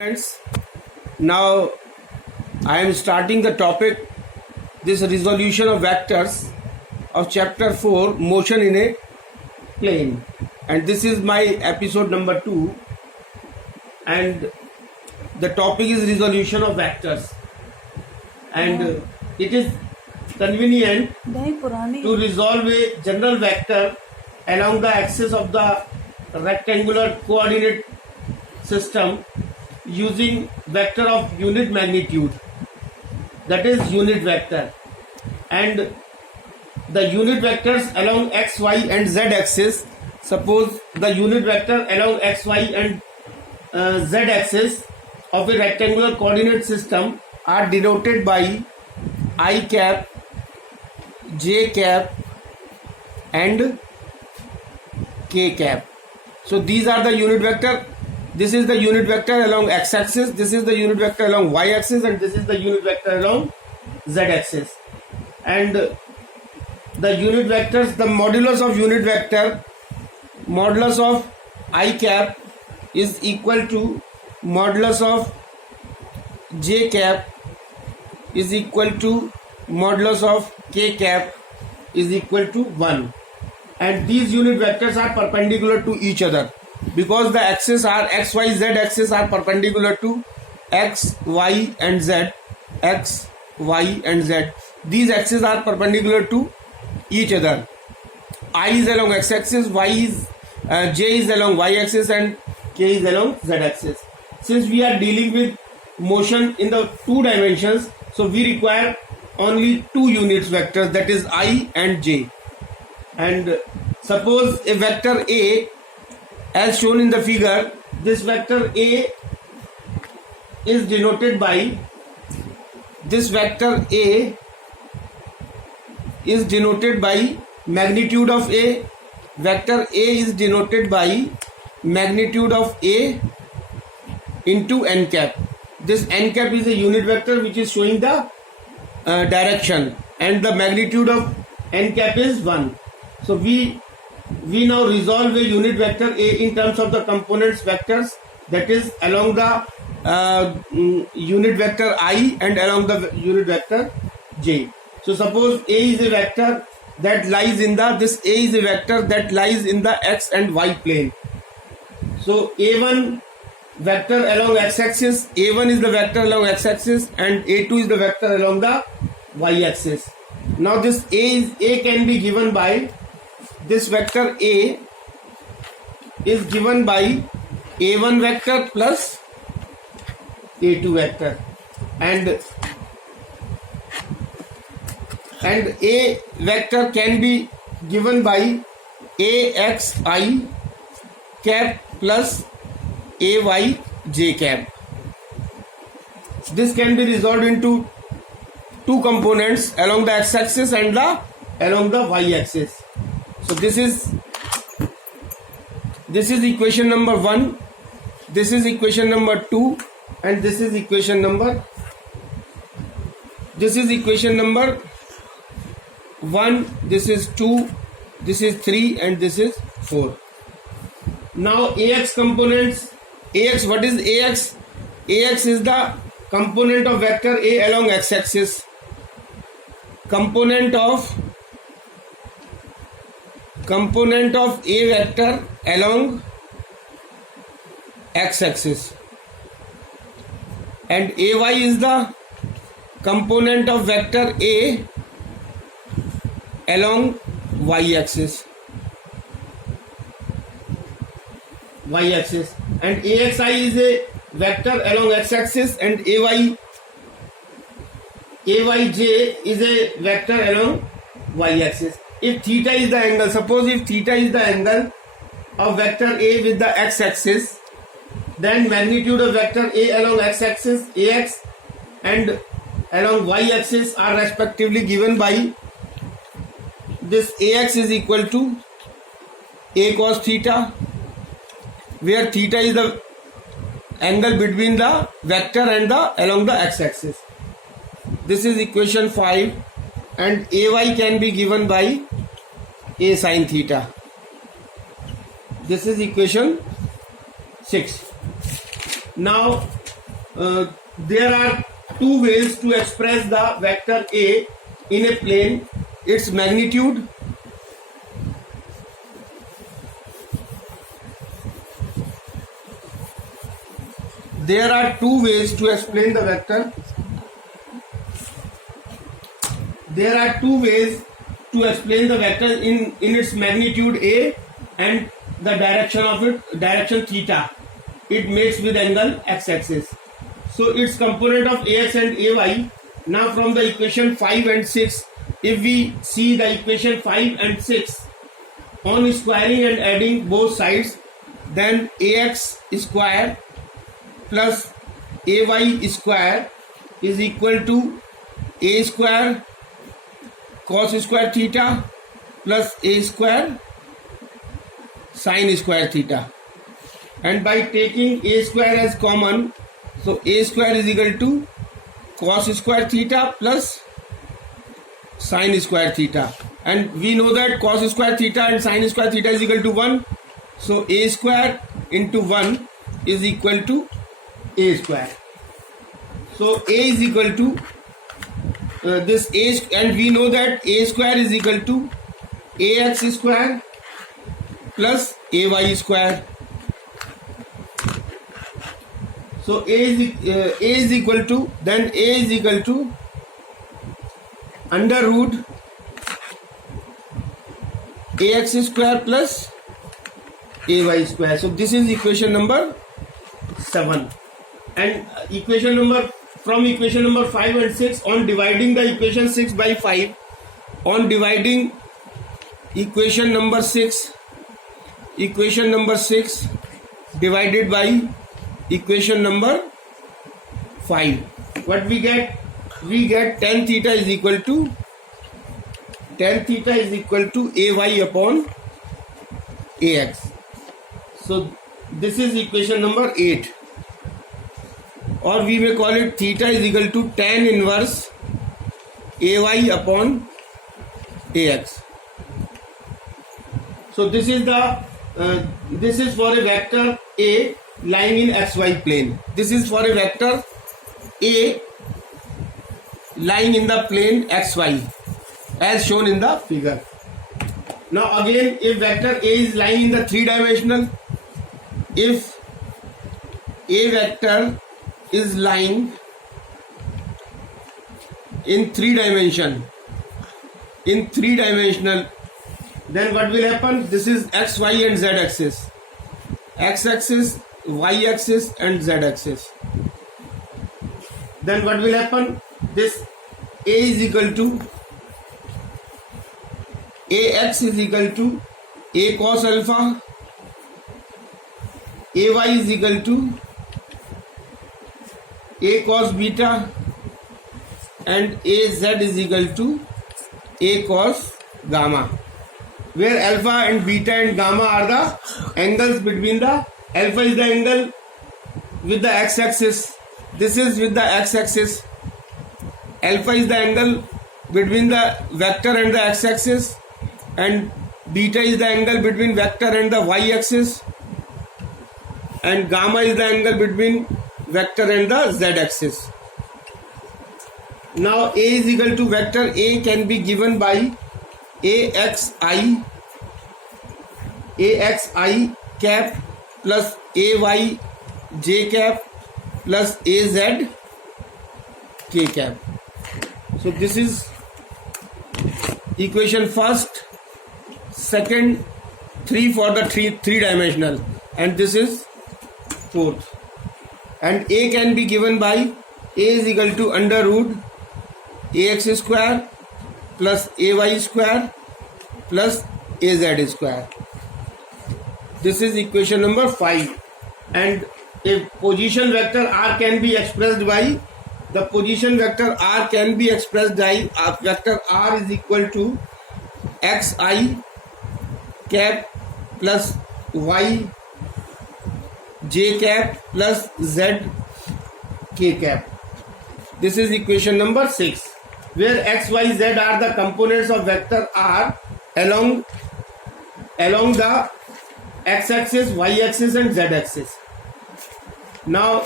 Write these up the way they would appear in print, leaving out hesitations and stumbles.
Friends, now I am starting the topic, this resolution of vectors of chapter 4, motion in a plane, and this is my episode number 2, and the topic is resolution of vectors, and it is convenient to resolve a general vector along the axis of the rectangular coordinate system using vector of unit magnitude, that is unit vector, and the unit vectors along x, y and z axis. Suppose the unit vector along x, y and z axis of a rectangular coordinate system are denoted by I cap, j cap and k cap. So these are the unit vector. This is the unit vector along x-axis, this is the unit vector along y-axis, and this is the unit vector along z-axis. And the unit vectors, the modulus of unit vector, modulus of I cap is equal to modulus of j cap is equal to modulus of k cap is equal to 1. And these unit vectors are perpendicular to each other, because the axes are x, y, z axis are perpendicular to x, y and z, x, y and z. These axes are perpendicular to each other. I is along x axis, j is along y axis and k is along z axis. Since we are dealing with motion in the 2 dimensions, so we require only 2 units vectors, that is I and j. And suppose a vector A, as shown in the figure, this vector A is denoted by magnitude of A. Vector A is denoted by magnitude of A into n cap. This n cap is a unit vector which is showing the direction, and the magnitude of n cap is 1. So we now resolve a unit vector A in terms of the components vectors, that is along the unit vector I and along the unit vector j. So suppose A is a vector that lies in the x and y plane. So A1 vector along x-axis, A1 is the vector along x-axis and A2 is the vector along the y-axis. Now this A can be given by, this vector A is given by A1 vector plus A2 vector, and A vector can be given by AXI cap plus AY j cap. This can be resolved into 2 components along the x-axis and along the y-axis. So this is equation number 1, this is equation number 2, and this is equation number 1, this is 2, this is 3, and this is 4. Now AX components, AX, what is AX? AX is the component of vector A along x-axis, component of A vector along x-axis, and AY is the component of vector A along y-axis, and AXI is a vector along x-axis, and AYJ is a vector along y-axis. If theta is the angle, suppose if theta is the angle of vector A with the x-axis, then magnitude of vector A along x-axis, AX, and along y-axis are respectively given by this AX is equal to A cos theta, where theta is the angle between the vector and along the x-axis. This is equation 5, and AY can be given by A sin theta. This is equation 6. Now there are two ways to express the vector A in a plane. Its magnitude there are two ways to explain the vector. There are two ways to explain the vector in its magnitude A and the direction of it, direction theta. It makes with angle x-axis. So its component of ax and ay. Now from the equation 5 and 6, if we see the equation 5 and 6 on squaring and adding both sides, then ax square plus ay square is equal to a square cos square theta plus a square sin square theta. And by taking a square as common, so a square is equal to cos square theta plus sin square theta. And we know that cos square theta and sin square theta is equal to 1. So a square into 1 is equal to a square. So a is equal to this a, and we know that a square is equal to ax square plus ay square. So a is equal to, then a is equal to under root ax square plus ay square. So this is equation number 7. And equation number, from equation number 5 and 6, on dividing the equation 6 by 5, on dividing equation number 6 divided by equation number 5, what we get? We get tan theta is equal to ay upon ax. So this is equation number 8, or we may call it theta is equal to tan inverse ay upon ax. So this is the this is for a vector A lying in xy plane. This is for a vector A lying in the plane xy as shown in the figure. Now again, if vector A is lying in the 3-dimensional, if a vector is lying in 3-dimensional, then what will happen? This is x, y and z axis, x axis, y axis and z axis. Then what will happen? This a is equal to ax is equal to a cos alpha, ay is equal to a cos beta and az is equal to a cos gamma, where alpha and beta and gamma are the angles between the, alpha is the angle with the x-axis, this is with the x-axis, alpha is the angle between the vector and the x-axis, and beta is the angle between vector and the y-axis, and gamma is the angle between vector and the z-axis. Now a is equal to, vector A can be given by axi cap plus ay j cap plus az k cap. So this is equation first, second, 3 for the three-dimensional, and this is fourth. And a can be given by a is equal to under root ax square plus ay square plus az square. This is equation number 5. And a position vector r can be expressed by, the position vector r can be expressed by vector r is equal to xi cap plus y j cap plus z k cap. This is equation number 6, where x, y, z are the components of vector r along the x-axis, y-axis and z-axis. Now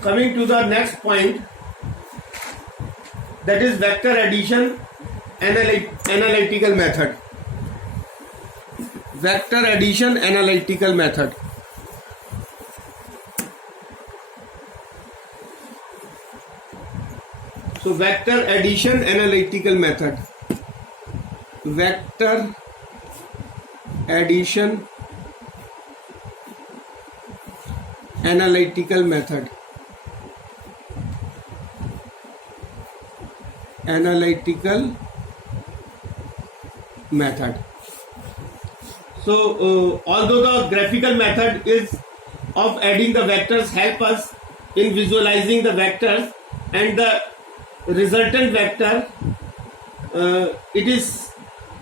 coming to the next point, that is vector addition analytical method. Vector addition analytical method. So vector addition analytical method. Vector addition analytical method. Analytical method. So although the graphical method is of adding the vectors help us in visualizing the vectors and the resultant vector, it is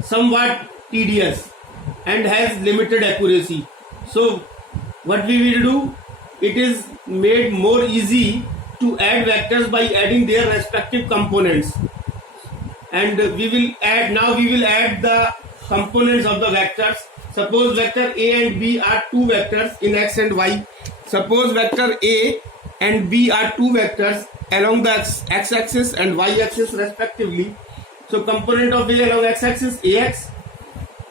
somewhat tedious and has limited accuracy. So what we will do, it is made more easy to add vectors by adding their respective components, and we will add the components of the vectors. Suppose vector A and B are two vectors in x and y. Suppose vector A and B are two vectors along the x-axis and y-axis respectively. So component of A along x-axis AX.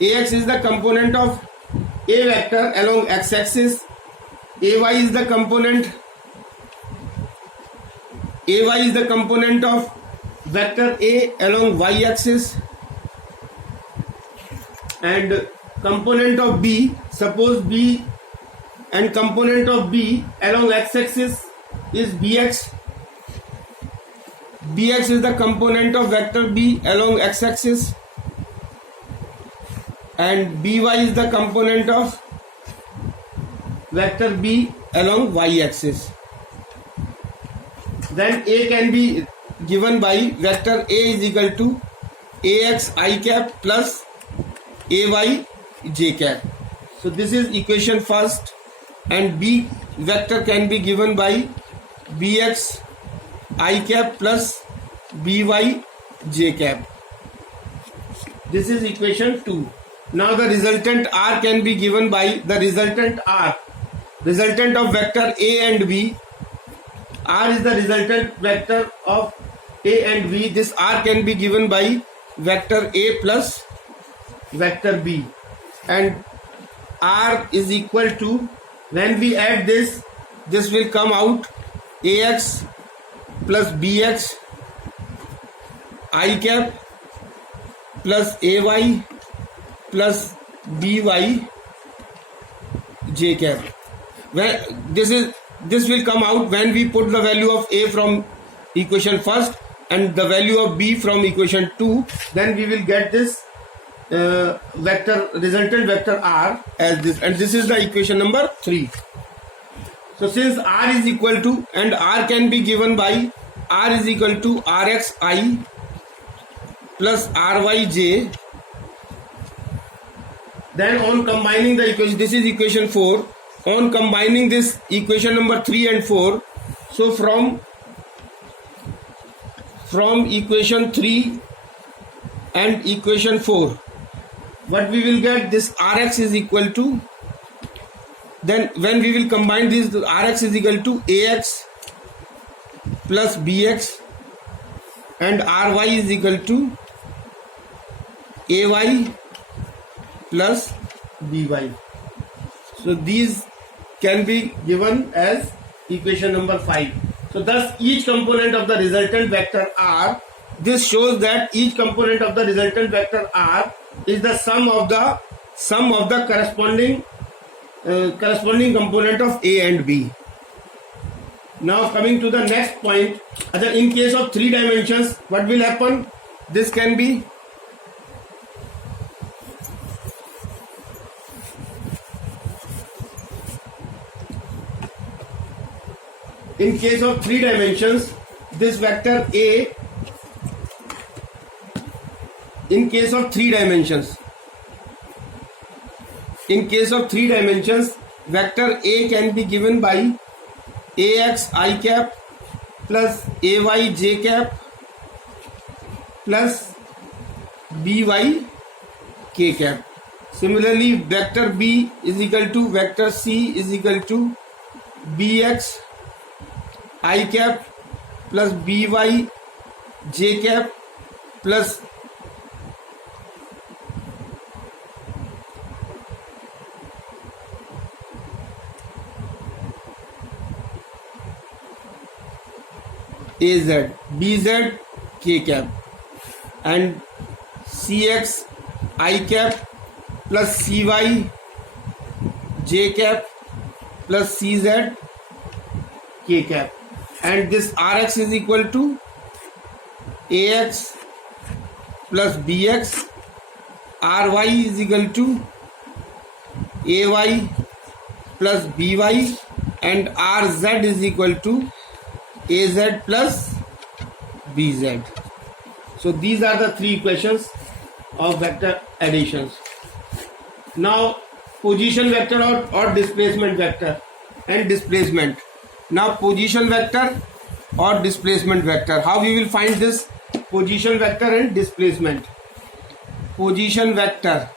AX is the component of A vector along x-axis. AY is the component of vector A along y-axis, and component of B, suppose B and component of B along x-axis is BX. BX is the component of vector B along x-axis, and BY is the component of vector B along y-axis. Then A can be given by vector A is equal to AX I cap plus AY j cap. So this is equation first, and B vector can be given by BX I cap plus BY j cap. This is equation 2. Now the resultant R can be given by the resultant R. Resultant of vector A and B. R is the resultant vector of A and B. This R can be given by vector A plus vector B, and R is equal to, when we add this will come out AX plus BX I cap plus AY plus BY j cap. This will come out when we put the value of A from equation first and the value of B from equation 2. Then we will get this resultant vector R as this, and this is the equation number 3. So since R is equal to, and R can be given by, R is equal to RXI plus RYJ. Then on combining the equation, this is equation 4. On combining this equation number 3 and 4, so from equation 3 and equation 4, what we will get, this Rx is equal to, then when we will combine these, Rx is equal to AX plus BX, and Ry is equal to AY plus BY. So these can be given as equation number 5. So thus each component of the resultant vector R, this shows that each component of the resultant vector R is the sum of the corresponding component of A and B. Now coming to the next point, in case of 3 dimensions, what will happen? This can be in case of 3 dimensions, this vector A, in case of 3 dimensions, vector A can be given by AX I cap plus AY j cap plus BY k cap. Similarly, vector B is equal to vector C is equal to BX I cap plus by j cap plus az bz k cap and cx I cap plus cy j cap plus cz k cap, and this rx is equal to ax plus bx, ry is equal to ay plus by, and rz is equal to az plus bz. So these are the three equations of vector additions. Now position vector or displacement vector and displacement. Now position vector or displacement vector. How we will find this position vector and displacement? Position vector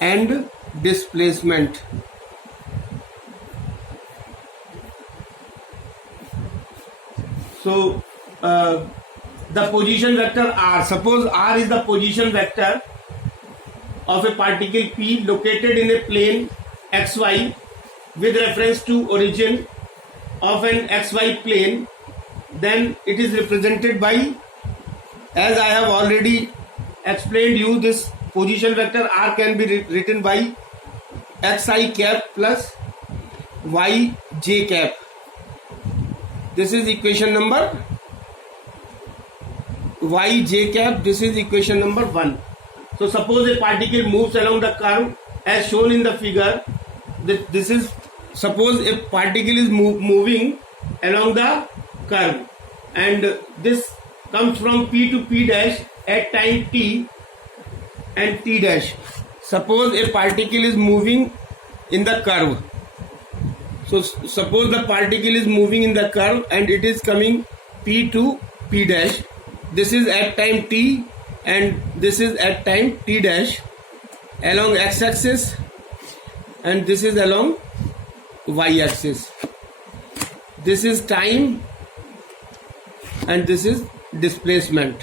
and displacement. So the position vector r, suppose r is the position vector of a particle p located in a plane xy with reference to origin of an xy plane, then it is represented by, as I have already explained you, this position vector r can be written by xi cap plus yj cap. This is equation number yj cap. This is equation number 1. So suppose a particle moves along the curve as shown in the figure. This is, suppose a particle is moving along the curve and this comes from p to p dash at time t and t dash. Suppose a particle is moving in the curve. So suppose the particle is moving in the curve and it is coming p to p dash. This is at time t and this is at time t dash along x-axis, and this is along y-axis. This is time and this is displacement.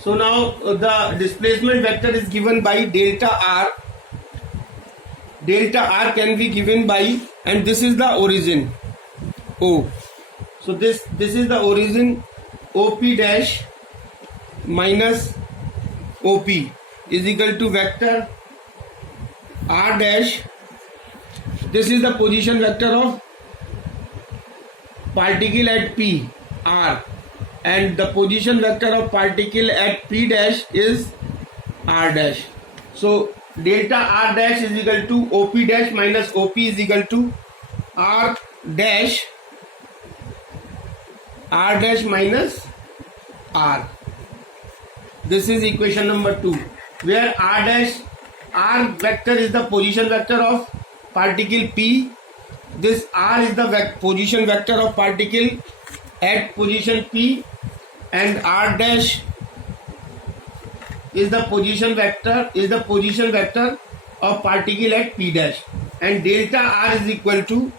So now the displacement vector is given by delta r. Delta r can be given by, and this is the origin O. So this is the origin, OP dash minus OP is equal to vector r dash. This is the position vector of particle at P, r, and the position vector of particle at P dash is r dash. So delta r dash is equal to OP dash minus OP is equal to r dash minus r. This is equation number 2, where r vector is the position vector of particle P. This r is the position vector of particle at position P, and r dash is the position vector of particle at P dash, and delta r is equal to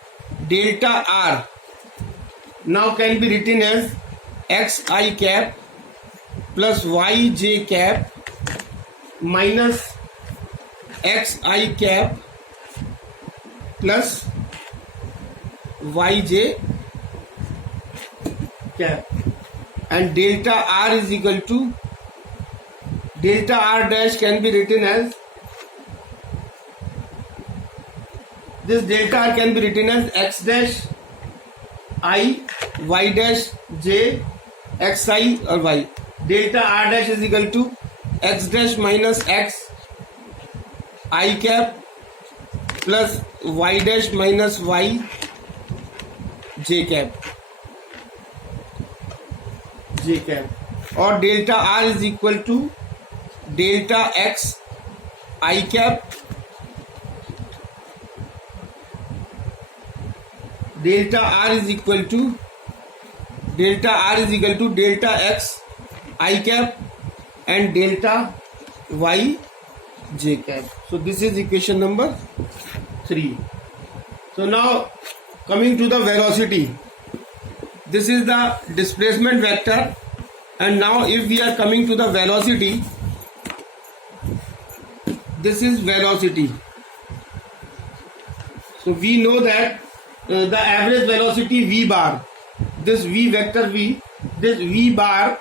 delta r now can be written as xi cap plus yj cap minus xi cap plus yj cap, and delta r is equal to delta r dash can be written as, this delta r can be written as x dash I y dash j xi or y. Delta r dash is equal to x dash minus x I cap plus y dash minus y j cap, or delta r is equal to delta x I cap delta r is equal to delta x I cap and delta y j cap. So this is equation number 3. So now coming to the velocity, this is the displacement vector, and now if we are coming to the velocity, this is velocity. So we know that the average velocity v bar, this v vector v, this v bar,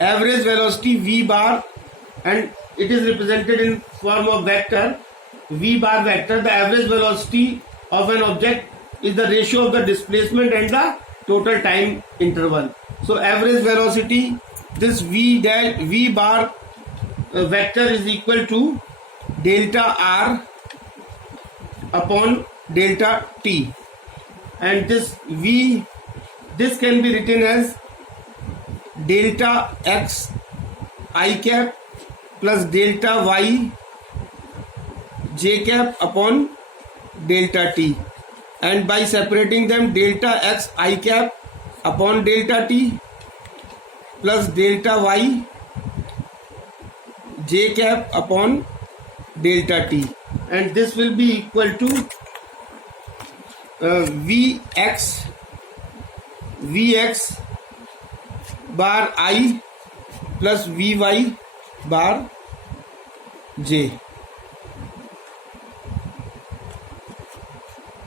average velocity v bar, and it is represented in form of vector v bar vector. The average velocity of an object is the ratio of the displacement and the total time interval. So average velocity, this v bar vector is equal to delta r upon delta t, and this can be written as delta x I cap plus delta y j cap upon delta t, and by separating them, delta x I cap upon delta t plus delta y j cap upon delta t, and this will be equal to vx bar I plus vy bar j.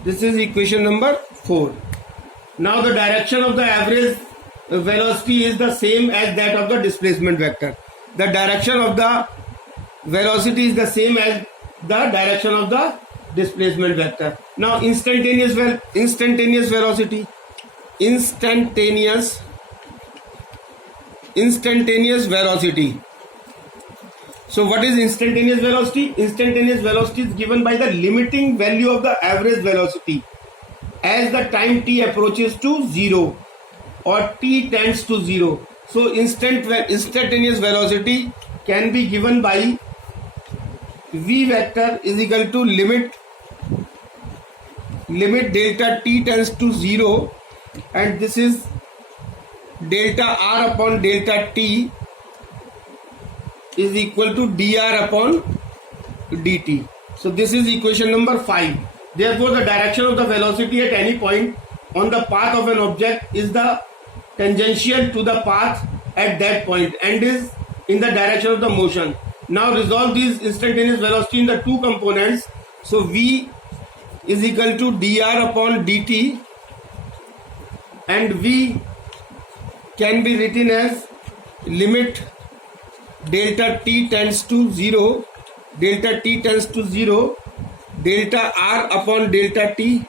This is equation number 4. Now the direction of the average velocity is the same as that of the displacement vector. The direction of the velocity is the same as the direction of the displacement vector. Now instantaneous velocity, instantaneous velocity. So what is instantaneous velocity? Instantaneous velocity is given by the limiting value of the average velocity as the time t approaches to 0 or t tends to 0. So instantaneous velocity can be given by v vector is equal to limit delta t tends to 0, and this is delta r upon delta t is equal to dr upon dt. So this is equation number 5. Therefore the direction of the velocity at any point on the path of an object is the tangential to the path at that point and is in the direction of the motion. Now resolve these instantaneous velocity in the two components. So v is equal to dr upon dt, and v can be written as limit delta t tends to 0, delta r upon delta t